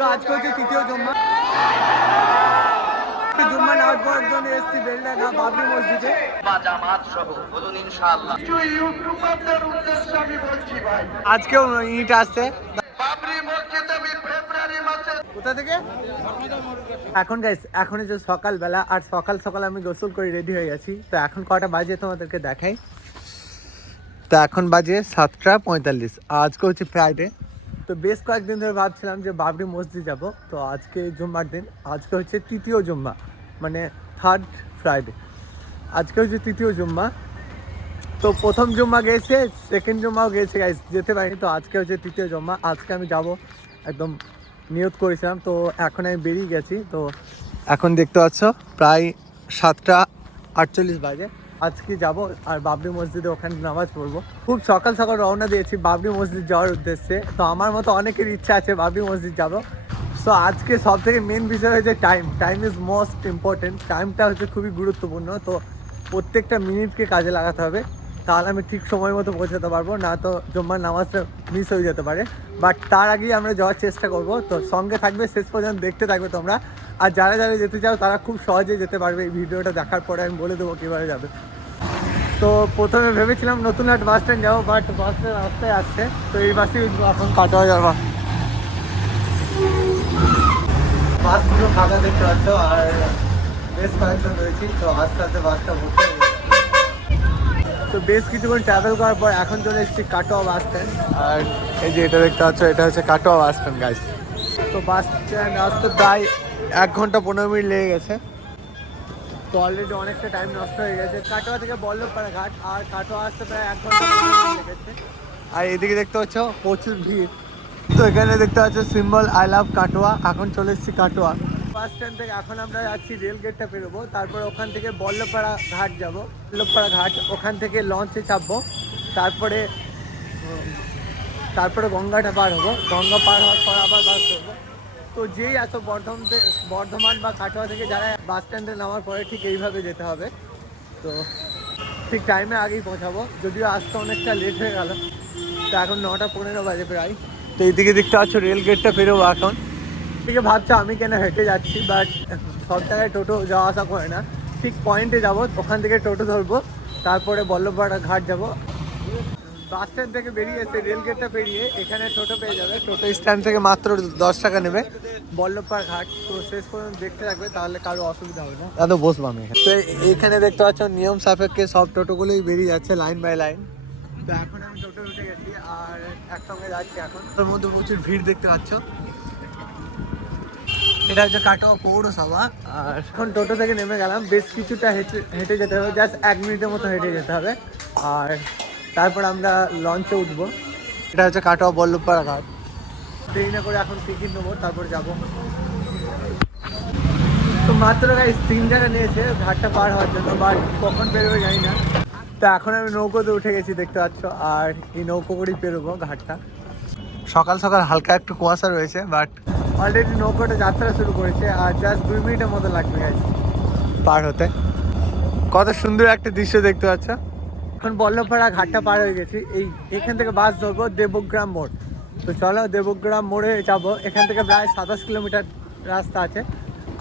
তো আজকে হচ্ছে তৃতীয় জুম্মা। জুম্মা নামাজ পড়ার জন্য এসেছি বেলডাঙ্গা বাবরি মসজিদে। জামাত সহ বলুন ইনশাআল্লাহ। ইউটিউবারদের উদ্দেশ্যে আমি বলছি ভাই, আজকেও ইট আসছে বাবরি মসজিদে আমি ফেব্রুয়ারি মাসে। কোথা থেকে? এখন গাইস এখন হচ্ছে সকালবেলা, আর সকাল সকাল আমি গোসল করে রেডি হয়ে গেছি। তো এখন কটা বাজে তোমাদেরকে দেখাই। তো এখন বাজে 7:45। আজকে হচ্ছে ফ্রাইডে। তো বেশ কয়েকদিন ধরে ভাবছিলাম যে বাবরি মসজিদ যাব। তো আজকে জুম্মার দিন, আজকে হচ্ছে তৃতীয় জুম্মা, মানে থার্ড ফ্রাইডে। আজকে হচ্ছে তৃতীয় জুম্মা। তো প্রথম জুম্মা গেছে, সেকেন্ড জুম্মাও গেছে গাইস, যেতে পারিনি। তো আজকে হচ্ছে তৃতীয় জুম্মা, আজকে আমি যাব একদম নিয়ত করেছিলাম। তো এখন আমি বেরিয়ে গেছি। তো এখন দেখতে পাচ্ছ প্রায় 7:48 বাজে। আজকে যাব আর বাবরি মসজিদে ওখানে নামাজ পড়বো। খুব সকাল সকাল রওনা দিয়েছি বাবরি মসজিদ যাওয়ার উদ্দেশ্যে। তো আমার মতো অনেকের ইচ্ছা আছে বাবরি মসজিদ যাব। সো আজকে সব থেকে মেন বিষয় হচ্ছে টাইম ইজ মোস্ট ইম্পর্টেন্ট। টাইমটা হচ্ছে খুবই গুরুত্বপূর্ণ। তো প্রত্যেকটা মিনিটকে কাজে লাগাতে হবে, তাহলে আমি ঠিক সময় মতো পৌঁছাতে পারবো, না তো জুম্মার নামাজটা মিস হয়ে যেতে পারে। বাট তার আগেই আমরা যাওয়ার চেষ্টা করব। তো সঙ্গে থাকবে, শেষ পর্যন্ত দেখতে থাকবে তোমরা। আর যারা যারা যেতে চাও তারা খুব সহজে যেতে পারবে। এই ভিডিওটা দেখার পরে আমি বলে দেবো কীভাবে যাবে। তো প্রথমে ভেবেছিলাম নতুনহাট বাস স্ট্যান্ড যাবো, বাট বাস স্ট্যান্ড রাস্তায় আসছে। তো এই বাসেই এখন কাটোয়া যাবো। বাস পুরো ফাঁকা দেখতে পাচ্ছ, আর বেশ কয়েকজন রয়েছি। তো আস্তে আস্তে বাসটা ভর্তি হয়ে গেছে। তো বেশ কিছুক্ষণ ট্রাভেল করার পর এখন চলে এসেছি কাটোয়া বাস স্ট্যান্ড। আর এই যে এটা দেখতে পাচ্ছ, এটা হচ্ছে কাটোয়া বাস স্ট্যান্ড গাইস। তো বাস স্ট্যান্ড আসতে প্রায় 1 ঘন্টা 15 মিনিট লেগে গেছে। তো অলরেডি অনেকটা টাইম নষ্ট হয়ে গেছে। কাটোয়া থেকে বল্লভপাড়া ঘাট, আর কাটোয়া আসতে প্রায় 1 ঘন্টা 15 মিনিট লেগেছে। আর এদিকে দেখতে পাচ্ছ প্রচুর ভিড়। তো এখানে দেখতে পাচ্ছ সিম্বল আই লাভ কাটোয়া। এখন চলে এসেছি কাটোয়া বাস স্ট্যান্ড থেকে। এখন আমরা যাচ্ছি রেল গেটটা পেরোবো, তারপর ওখান থেকে বল্লভপাড়া ঘাট যাব। বল্লভপাড়া ঘাট, ওখান থেকে লঞ্চে চাপবো। তারপরে গঙ্গাটা পার হবো। গঙ্গা পার হওয়ার পর আবার বাস ধরবো। তো যেই আসো বর্ধমান বা কাটোয়া থেকে যারা বাস স্ট্যান্ডে নামার পরে ঠিক এইভাবে যেতে হবে। তো ঠিক টাইমে আগেই পৌঁছাবো, যদিও আসতে অনেকটা লেট হয়ে গেল। তো এখন 9:15 বাজে প্রায়। তো এইদিকে দেখতে পাচ্ছ রেল গেটটা পেরোবো এখন। এদিকে ভাবছো আমি কেন হেঁটে যাচ্ছি, বাট সব জায়গায় টোটো যাওয়া আসা করে না। ঠিক পয়েন্টে যাবো, ওখান থেকে টোটো ধরবো, তারপরে বল্লভপাড়া ঘাট যাব। বাস স্ট্যান্ড থেকে বেরিয়ে এসে রেল গেটটা পেরিয়ে এখানে টোটো পেয়ে যাবে। টোটো স্ট্যান্ড থেকে মাত্র 10 টাকা নেবে বল্লভপাড়া ঘাট। তো শেষ পর্যন্ত দেখতে থাকবে, তাহলে কারো অসুবিধা হবে না। দাদা বসবো আমি। তো এখানে দেখতে পাচ্ছ নিয়ম সাপেক্ষে সব টোটোগুলোই বেরিয়ে যাচ্ছে লাইন বাই লাইন। তো এখন আমি টোটো উঠে গেছি আর একসঙ্গে যাচ্ছি। এখন ওর মধ্যে প্রচুর ভিড় দেখতে পাচ্ছ। এটা হচ্ছে কাটোয়া পৌরসভা। আর এখন টোটো থেকে নেমে গেলাম। বেশ কিছুটা হেঁটে যেতে হবে, জাস্ট 1 মিনিটের মতো হেঁটে যেতে হবে। আর তারপর আমরা লঞ্চে উঠবো। এটা হচ্ছে কাটোয়া বল্লভপাড়া ঘাট। ট্রেনে করে এখন টিকিট নেবো, তারপর যাব। তো মাত্র গাইস 3 টাকা নিয়েছে ঘাটটা পার হওয়ার জন্য, বাট কখন বেরোবে জানি না। তো এখন আমি নৌকোতে উঠে গেছি দেখতে পাচ্ছ, আর এই নৌকো করেই পেরোবো ঘাটটা। সকাল সকাল হালকা একটু কুয়াশা রয়েছে, বাট অলরেডি নৌকোটা যাত্রা শুরু করেছে। আর জাস্ট 2 মিনিটের মতো লাগবে গাইস পার হতে। কত সুন্দর একটা দৃশ্য দেখতে পাচ্ছ। এখন বল্লভপাড়া ঘাটটা পার হয়ে গেছি। এখান থেকে বাস ধরবো দেবগ্রাম মোড়। তো চলো দেবগ্রাম মোড়ে যাবো। এখান থেকে প্রায় 27 কিলোমিটার রাস্তা আছে,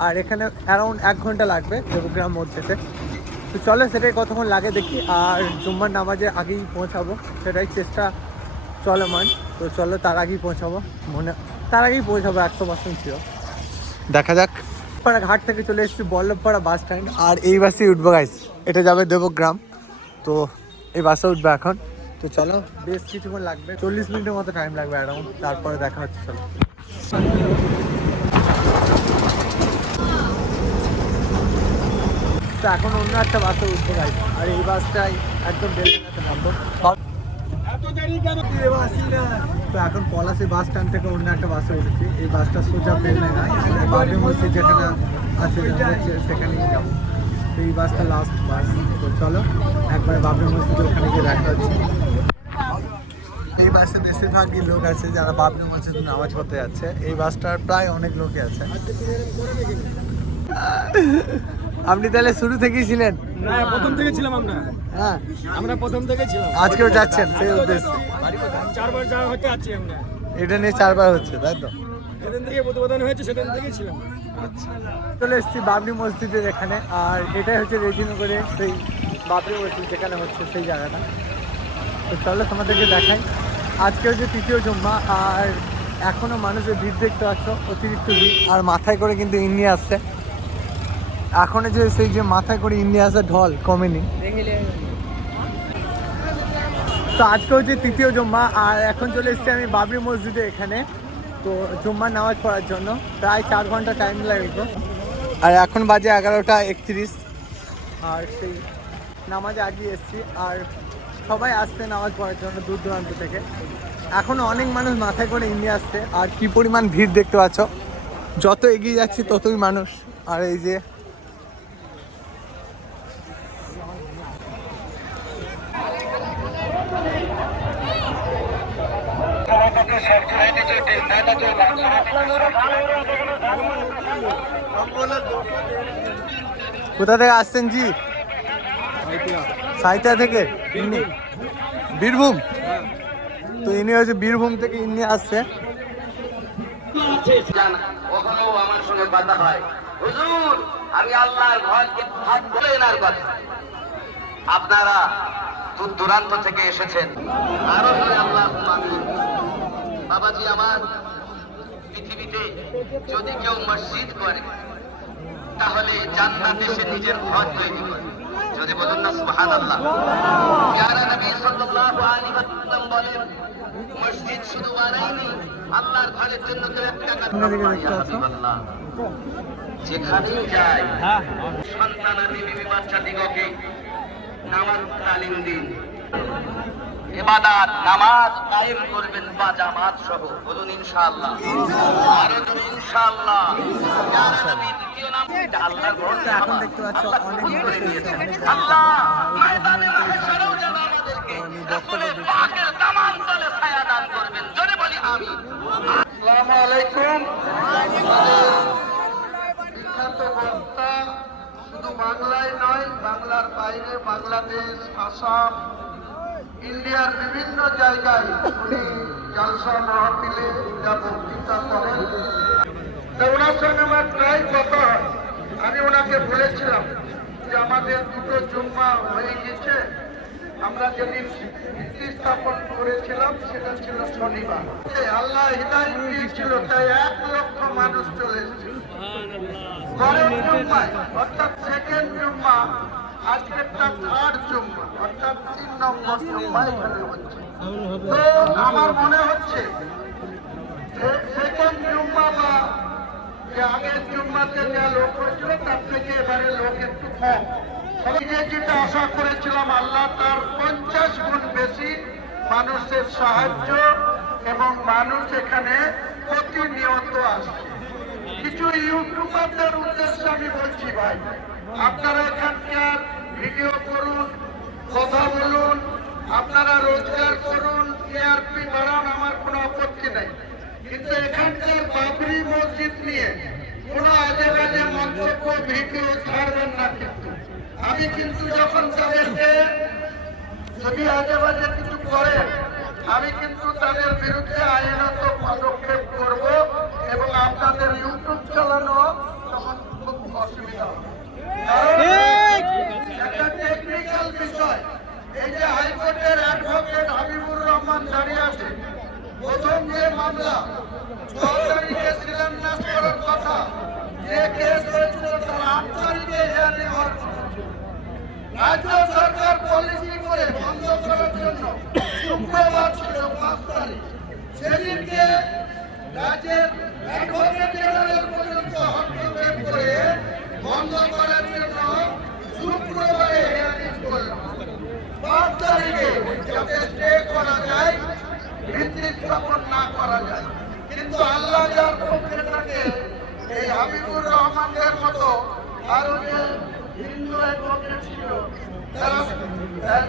আর এখানে অ্যারাউন্ড 1 ঘন্টা লাগবে দেবগ্রাম মোড় যেতে। তো চলো সেটাই কতক্ষণ লাগে দেখি। আর জুম্মার নামাজে আগেই পৌঁছাবো, সেটাই চেষ্টা চলমান। তো চলো তার আগেই পৌঁছাবো, তার আগেই পৌঁছাবো 100% ছিল। দেখা যাক। পাড়া ঘাট থেকে চলে এসেছি বল্লভপাড়া বাস স্ট্যান্ড, আর এই বাসেই উঠবো গাইস। এটা যাবে দেবগ্রাম। তো এই বাসে উঠবে এখন। তো চলো বেশ কিছুক্ষণ লাগবে, 40 মিনিটের মতো টাইম লাগবে অ্যারাউন্ড। তারপরে দেখা হচ্ছে। চলো তো এখন অন্য একটা বাসে উঠবো গাইস। আর এই বাসটাই একদম বেলডাঙ্গাতে নামবো। তো এখন পলাশী বাস স্ট্যান্ড থেকে অন্য একটা বাসে উঠেছি। এই বাসটা সোজা বেলডাঙ্গা বাবরি মসজিদ যেখানে আছে সেখানেই যাবো। তো এই বাসটা লাস্ট বাস। তো চলো একবার বাবরি মসজিদে ওখানে গিয়ে দেখা হচ্ছে। এই বাসে বেশিরভাগই লোক আছে যারা বাবরি মসজিদে নামাজ পড়তে যাচ্ছে। এই বাসটার প্রায় অনেক লোকই আছে। আপনি তাহলে শুরু থেকেই ছিলেন? না, প্রথম থেকে ছিলাম আমরা। হ্যাঁ, আমরা প্রথম থেকে ছিলাম। আজকেও যাচ্ছেন সেই উদ্দেশ্যে? 4 বার যাওয়া হতে আছি আমরা। এটা নিয়ে 4 বার হচ্ছে, তাই তো? সেদিন থেকে প্রতিবেদন হয়েছে, সেদিন থেকেই ছিলাম। চলে এসেছি বাবরি মসজিদের এখানে, আর এটাই হচ্ছে রেজিনগরের সেই বাবরি মসজিদ যেখানে হচ্ছে সেই জায়গাটা। তো চলো তোমাদেরকে দেখাই। আজকে হচ্ছে তৃতীয় জুম্মা, আর এখনও মানুষের ভিড় দেখতে পাচ্ছ, অতিরিক্ত ভিড়। আর মাথায় করে কিন্তু ইন্নি আসছে, এখন যে সেই যে মাথায় করে ইন্নি আসে ঢল কমেনি। তো আজকে হচ্ছে তৃতীয় জুম্মা, আর এখন চলে এসেছি আমি বাবরি মসজিদে এখানে। তো জুম্মার নামাজ পড়ার জন্য প্রায় 4 ঘন্টা টাইম লাগবে। আর এখন বাজে 11:31, আর সেই নামাজে আগিয়ে এসেছি। আর সবাই আসছে নামাজ পড়ার জন্য দূর দূরান্ত থেকে। এখনও অনেক মানুষ মাথায় করে ইন্ডিয়া আসছে, আর কি পরিমাণ ভিড় দেখতে পাচ্ছ। যত এগিয়ে যাচ্ছি ততই মানুষ। আর এই যে কোথা থেকে আসছেন জি? সাইতা থেকে। ইনি বীরভূম? তো ইনি হচ্ছে বীরভূম থেকে ইনি আসছে। কখনো আমার সঙ্গে কথা হয়, হুজুর আমি আল্লাহর ঘরকে হাত বলে এনার কথা। আপনারা দূর দূরান্ত থেকে এসেছেন, আরো জোরে আল্লাহ আমিন। বাবাজি আমার, পৃথিবীতে যদি কেউ মসজিদ করে তাহলে জান্নাতে সে নিজের ঘর তৈরি করে। যদি বলুন না সুবহানাল্লাহ। প্যারা নবী সাল্লাল্লাহু আলাইহি ওয়াসাল্লাম বলেন, মসজিদ শুধু বানায়নি, আল্লাহর ঘরের জন্য তো একটা আল্লাহ যেখানেই যায় সন্তানাদি বিবি বাচ্চাদিগকে নামাজ তালিম দিন, ইবাদত নামাজ কায়েম করবেন বা জামাত সহ। বলুন ইনশাআল্লাহ। আরো জোরে ইনশাআল্লাহ। প্যারা নবীর দ্বিতীয় নাম আল্লাহর ঘর। এখন দেখতে পাচ্ছ অনেক মানুষ এসেছে, অনেক আল্লাহ ময়দানে মাহশারেও যেন আমাদেরকে রাসূলের পাকের দামান তলে ছায়া দান করবেন। জোরে বলি আমিন। আসসালামু আলাইকুম। বিখ্যাত বক্তা শুধু বাংলায় নয়, বাংলার বাইরে, বাংলাদেশ, আসাম, ইন্ডিয়ার বিভিন্ন জায়গায় উনি জালসা মাহফিলে যা বক্তৃতা করেন, তা ওনার সঙ্গে আমার প্রায় কথা হয়। আমি ওনাকে বলেছিলাম যে আমাদের দুটো জুম্মা হয়ে গেছে, আমরা যেদিন ভিত্তি স্থাপন করেছিলাম সেটা ছিল শনিবার। আল্লাহ হিদায়াত দিয়েছিল, তাই 1 লক্ষ মানুষ চলে এসেছিল। পরের জুম্মায় অর্থাৎ সেকেন্ড জুম্মা, আজকেরটা থার্ড জুম্মা অর্থাৎ 3 নম্বর জুম্মা এখানে হচ্ছে। তো আমার মনে হচ্ছে সেকেন্ড জুম্মা বা যে আগের জুম্মাতে যা লোক হয়েছিল তার থেকে এবারে লোক একটু কম। আমি যেটা আশা করেছিলাম আল্লাহ তার 50 গুণ বেশি মানুষের সাহায্য, এবং মানুষ এখানে প্রতিনিয়ত আসছে। কিছু ইউটিউবারদের উদ্দেশ্যে আমি বলছি, ভাই আপনারা এখানকার ভিডিও করুন, কথা বলুন, আপনারা রোজগার করুন, টিআরপি বাড়ান, আমার কোনো আপত্তি নেই। কিন্তু এখানকার বাবরি মসজিদ নিয়ে কোনো আজে বাজে মন্তব্য ভিডিও ছাড়বেন না। কিন্তু আমি কিন্তু যখন তাদেরকে যদি আজে বাজে কিছু করে, আমি কিন্তু তাদের বিরুদ্ধে আইনত পদক্ষেপ করব, এবং আপনাদের ইউটিউব চালানো তখন খুব অসুবিধা হবে। একটা টেকনিক্যাল বিষয়, এই যে হাইকোর্টের অ্যাডভোকেট হাবিবুর রহমান দাঁড়িয়ে আছে, প্রথম যে মামলা 6 তারিখে শিলান্যাস করার কথা, যে কেস হয়েছিল তার 8 তারিখে হিয়ারিং হওয়ার কথা। রাজ্য সরকার পলিসি করে বন্ধ করার জন্য শুক্রবার ছিল 5 তারিখ, সেদিনকে রাজ্যের অ্যাডভোকেট জেনারেল পর্যন্ত হস্তক্ষেপ করে বন্ধ করার জন্য শুক্রবারে হিয়ারিং করল। 5 তারিখে যাতে স্টে করা যায়, ভিত্তি স্থাপন না করা যায়। কিন্তু আল্লাহ যার পক্ষে থাকে, এই হাবিবুর রহমানদের মতো আরো যে হিন্দু অ্যাডভোকেট ছিল,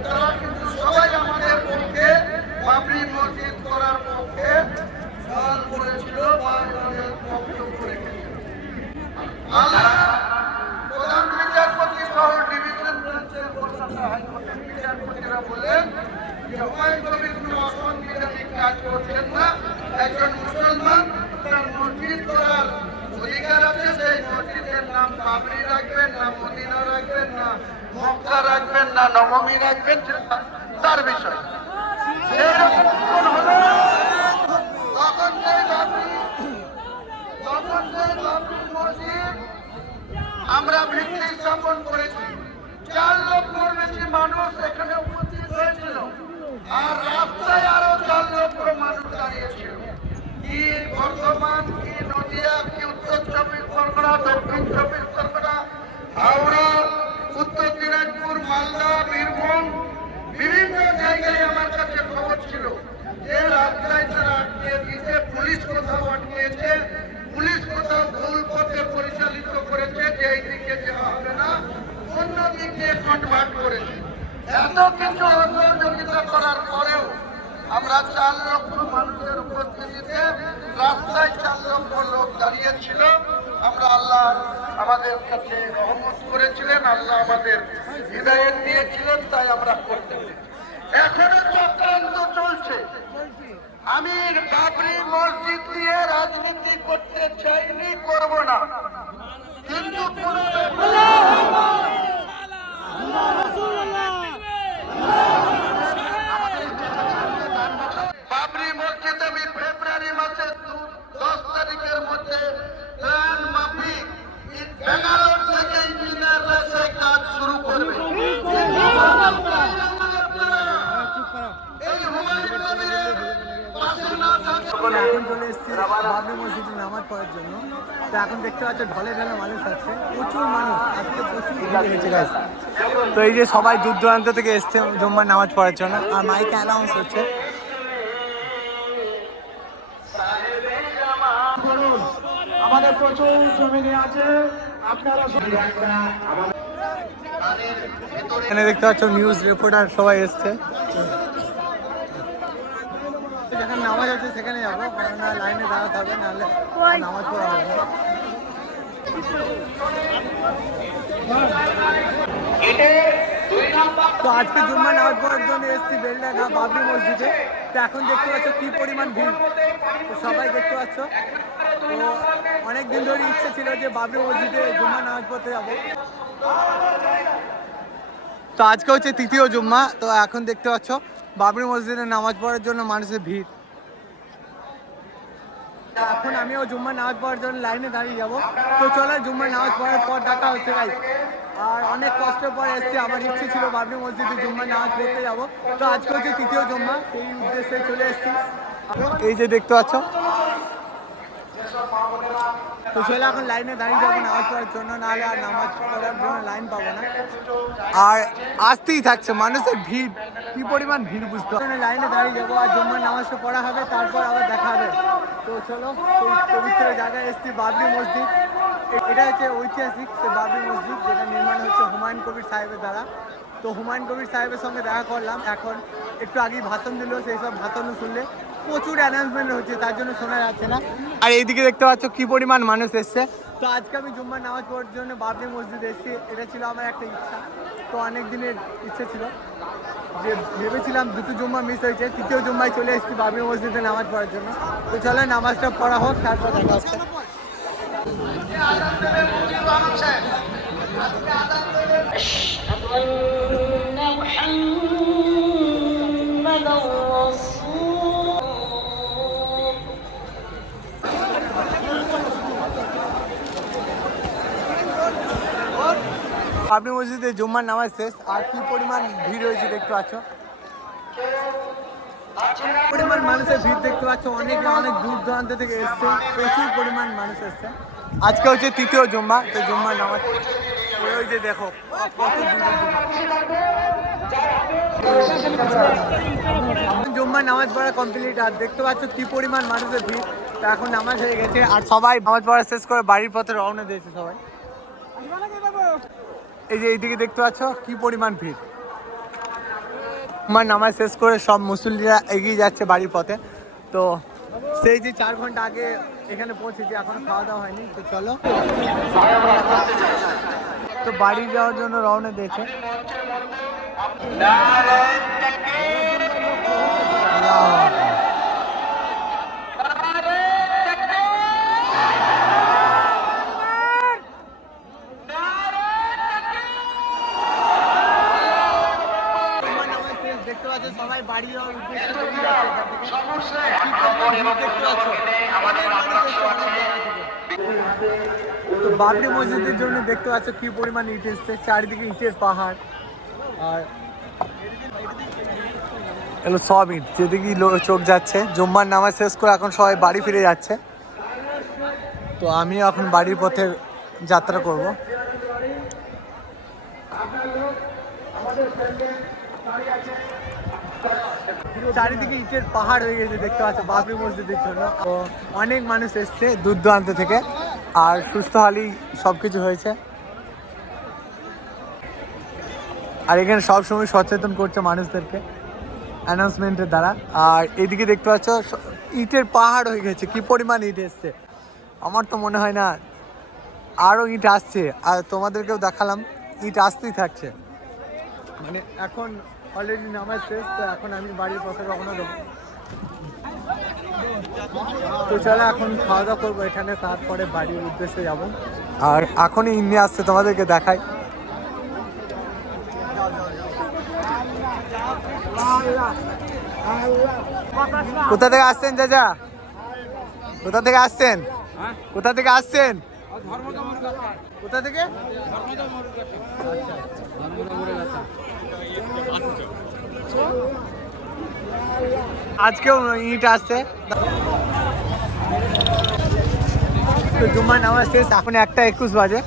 তারা কিন্তু সবাই আমাদের পক্ষে বাবরি মসজিদ করার পক্ষে সওয়াল করেছিল বা বক্তব্য রেখেছিল। আল্লাহ প্রধান বিচারপতি সহ ডিভিশন বেঞ্চের কলকাতা হাইকোর্টের বিচারপতিরা বলেন যে হুমায়ুন কবির কোনো অসাংবিধানিক কাজ করছেন না। একজন মুসলমান তার মসজিদ বাবরি রাখবেন, না মদিনা রাখবেন, না মক্কা রাখবেন, না নবমী রাখবেন, সেটা তার বিষয়। সেরকম হলো তখন সেই বাবরি মসজিদ আমরা ভিত্তি স্থাপন করেছি। 4 লক্ষর বেশি মানুষ এখানে উপস্থিত হয়েছিল, আর রাস্তায় আরো 4 লক্ষ মানুষ দাঁড়িয়েছিল। কি বর্ধমান, কি নদিয়া, কি উত্তর 24 পরগনা, দক্ষিণ 24 পরগনা, হাওড়া, উত্তর দিনাজপুর, মালদা, বীরভূম, বিভিন্ন জায়গায় আমার কাছে খবর ছিল যে রাস্তায় তারা আটকে দিতে, পুলিশ কোথাও আটকেছে, পুলিশ কোথাও ভুল পথে পরিচালিত করেছে যে এই দিকে যাওয়া হবে না, অন্য দিকে কনভার্ট করেছে। এত কিছু অসহযোগিতা করার পরেও আমরা 4 লক্ষ মানুষের উপস্থিতিতে রাস্তায় 4 লক্ষ লোক দাঁড়িয়েছিল। আমরা আল্লাহ আমাদের কাছে রহমত করেছিলেন, আল্লাহ আমাদের হৃদায়ত দিয়েছিলেন, তাই আমরা করতে পেরেছি। এখনো চক্রান্ত চলছে। আমি বাবরি মসজিদ নিয়ে রাজনীতি করতে চাইনি, করব না, কিন্তু কোনো বাবরি মসজিদ আমি ফেব্রুয়ারি মাসের 10 তারিখের মধ্যে প্ল্যান মাফিক ব্যাঙ্গালোর থেকে ইঞ্জিনিয়াররা সেই কাজ শুরু করবে। এই হুমায়ুন কবিরের পাশে না থাকলে এখন চলে এসেছি বাবরি মসজিদে নামাজ পড়ার জন্য। তো এখন দেখতে পাচ্ছ ঢলে ঢলে মানুষ আছে, প্রচুর মানুষ আজকে, প্রচুর ভিড় হয়েছে গাইস। তো এই যে সবাই দূর দূরান্ত থেকে এসছে জুম্মার নামাজ পড়ার জন্য, আর মাইকে অ্যানাউন্স হচ্ছে। আমাদের প্রচুর জমি আছে, আপনারা এখানে দেখতে পাচ্ছ নিউজ রিপোর্টার সবাই এসছে। যেখানে নামাজ হচ্ছে সেখানে যাবো, কেননা লাইনে দাঁড়াতে হবে, নাহলে নামাজ পড়া হবে না। তো আজকে জুম্মা নামাজ পড়ার জন্য এসেছি বেলডাঙ্গা বাবরি মসজিদে। তো এখন দেখতে পাচ্ছ কি পরিমাণ ভিড়, তো সবাই দেখতে পাচ্ছ। তো অনেক দিন ধরে ইচ্ছে ছিল যে বাবরি মসজিদে জুম্মা নামাজ পড়তে যাবো। তো আজকে হচ্ছে তৃতীয় জুম্মা। তো এখন দেখতে পাচ্ছ বাবরি মসজিদে নামাজ পড়ার জন্য মানুষের ভিড়। এখন আমিও জুম্মা নামাজ পড়ার জন্য লাইনে দাঁড়িয়ে যাবো। তো চলো জুম্মা নামাজ পড়ার পর ডাকা হচ্ছে গাইস। আর অনেক কষ্টের পর এসেছি, আমার ইচ্ছে ছিল বাবরি মসজিদে জুম্মা নামাজ পড়তে যাবো। তো আজকে হচ্ছে তৃতীয় জুম্মা, সেই উদ্দেশ্যে চলে এসেছি। এই যে দেখতে পাচ্ছ, তো চলে এখন লাইনে দাঁড়িয়ে যাবো নামাজ পড়ার জন্য, নাহলে আর নামাজ পড়ার জন্য লাইন পাবো না। আর আসতেই থাকছে মানুষের ভিড়, কি পরিমাণ ভিড় বুঝতে হবে। লাইনে দাঁড়িয়ে যাবো আর জুম্মার নামাজটা পড়া হবে, তারপর আবার দেখা হবে। তো চলো, সেই পবিত্র জায়গায় এসেছি বাবরি মসজিদ। এটা হচ্ছে ঐতিহাসিক সে বাবরি মসজিদ, যেটা নির্মাণ হচ্ছে হুমায়ুন কবির সাহেবের দ্বারা। তো হুমায়ুন কবির সাহেবের সঙ্গে দেখা করলাম, এখন একটু আগেই ভাষণ দিল, সেই সব ভাষণও শুনলে প্রচুর অ্যানাউন্সমেন্ট হচ্ছে, তার জন্য শোনা যাচ্ছে না। আর এইদিকে দেখতে পাচ্ছ কি পরিমাণ মানুষ এসছে। তো আজকে আমি জুম্মার নামাজ পড়ার জন্য বাবরি মসজিদ এসেছি, এটা ছিল আমার একটা ইচ্ছা। তো অনেক দিনের ইচ্ছে ছিল, যে ভেবেছিলাম দুটো জুম্মা মিস হয়েছে, তৃতীয় জুম্মায় চলে এসেছি বাবরি মসজিদে নামাজ পড়ার জন্য। তো চলো নামাজটা পড়া হোক, তারপর দেখা হচ্ছে। أشهد أن محمدًا رسول বাবরি মসজিদে জুম্মার নামাজ শেষ, আর কি পরিমাণ ভিড় হয়েছে দেখতে পাচ্ছ। পরিমাণ মানুষের ভিড় দেখতে পাচ্ছ, অনেক দূর দূরান্ত থেকে এসছে, প্রচুর পরিমাণ মানুষ এসছে। আজকে হচ্ছে তৃতীয় জুম্মা, তো জুম্মার নামাজ ওই যে দেখো কত জুম্মার নামাজ পড়া কমপ্লিট, আর দেখতে পাচ্ছ কি পরিমাণ মানুষের ভিড়। তো এখন নামাজ হয়ে গেছে, আর সবাই নামাজ পড়া শেষ করে বাড়ির পথে রওনা দিয়েছে সবাই। এই যে এইদিকে দেখতে পাচ্ছ কি পরিমাণ ভিড়। আমার নামাজ শেষ করে সব মুসল্লিরা এগিয়ে যাচ্ছে বাড়ির পথে। তো সেই যে 4 ঘন্টা আগে এখানে পৌঁছেছি, এখনো খাওয়া দাওয়া হয়নি। তো চলো, তো বাড়ি যাওয়ার জন্য রওনা দিয়েছে। বাড়ির উদ্দেশ্যে বেরিয়ে যাচ্ছে এখান থেকে। আর কি পরিমাণ ভিড় দেখতে পাচ্ছ? অনেক মানুষ এসছে অনেক জায়গা থেকে। তো বাবরি মসজিদের জন্য দেখতে পাচ্ছ কি পরিমাণ ইট এসছে, চারিদিকে ইটের পাহাড়। আর এগুলো সব ইট, যেদিকে চোখ যাচ্ছে। জুম্মার নামাজ শেষ করে এখন সবাই বাড়ি ফিরে যাচ্ছে। তো আমি এখন বাড়ির পথে যাত্রা করব। চারিদিকে ইটের পাহাড় হয়ে গেছে দেখতে পাচ্ছ বাবরি মসজিদের জন্য। তো অনেক মানুষ এসছে দূর দূরান্ত থেকে, আর সুস্থ হালি সব কিছু হয়েছে। আর এখানে সবসময় সচেতন করছে মানুষদেরকে অ্যানাউন্সমেন্টের দ্বারা। আর এদিকে দেখতে পাচ্ছ ইটের পাহাড় হয়ে গেছে, কি পরিমাণ ইট এসছে। আমার তো মনে হয় না আরও ইট আসছে, আর তোমাদেরকেও দেখালাম ইট আসতেই থাকছে। মানে এখন অলরেডি নামাজ শেষ, তো এখন আমি বাড়ির পথে রওনা দেবো। তো চলো এখন খাওয়া দাওয়া করবো এখানে, তারপরে বাড়ির উদ্দেশ্যে যাব। আর এখনই ইন্নি আসছে, তোমাদেরকে দেখাই। কোথা থেকে আসছেন চাচা? কোথা থেকে আসছেন? কোথা থেকে আসছেন? কোথা থেকে? আজকেও ইট আসছে। তো জুম্মার নামাজ শেষ, এখন 1:21 বাজে।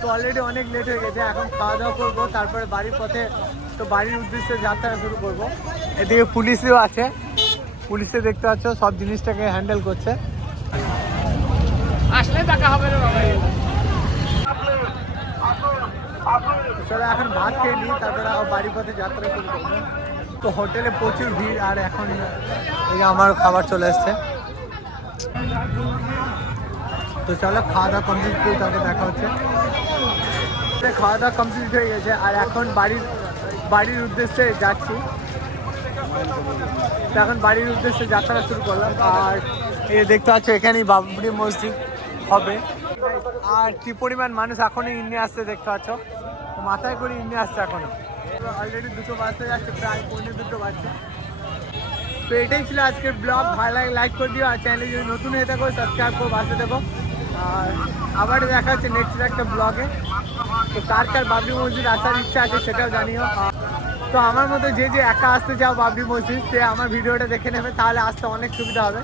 তো অলরেডি অনেক লেট হয়ে গেছে, এখন খাওয়া দাওয়া করবো, তারপরে বাড়ির পথে তো বাড়ির উদ্দেশ্যে যাত্রা শুরু করব। এদিকে পুলিশও আছে, পুলিশে দেখতে পাচ্ছ সব জিনিসটাকে হ্যান্ডেল করছে। আসলে টাকা হবে না বাবা। চলো এখন ভাত খেয়ে নিই, তারপরে বাড়ির পথে যাত্রা শুরু করবো। তো হোটেলে প্রচুর ভিড়, আর এখন এই আমার খাবার চলে এসছে। তো চলো খাওয়া দাওয়া কমপ্লিট করি, তাকে দেখা হচ্ছে। খাওয়া দাওয়া কমপ্লিট হয়ে গেছে, আর এখন বাড়ির উদ্দেশ্যে যাচ্ছি। তো এখন বাড়ির উদ্দেশ্যে যাত্রা শুরু করলাম। আর এই দেখতে পাচ্ছ এখানেই বাবরি মসজিদ হবে। আর কি পরিমাণ মানুষ এখনই ইন্নি আসছে দেখতে পাচ্ছ, মাথায় করে ইন্নি আসছে এখনো। অলরেডি 2 বাজতে যাচ্ছে, প্রায় 1:45 বাজছে। তো এটাই ছিল আজকের ব্লগ। ভালো লাগে লাইক করে দিও, আর চ্যানেলে যদি নতুন হয়ে থাকো সাবস্ক্রাইব করে পাশে দেবো। আর আবার দেখা হচ্ছে নেক্সট একটা ব্লগে। তো কার কার বাবরি মসজিদ আসার ইচ্ছা আছে সেটাও জানিও। তো আমার মতো যে একা আসতে চাও বাবরি মসজিদ, সে আমার ভিডিওটা দেখে নেবে, তাহলে আসতে অনেক সুবিধা হবে।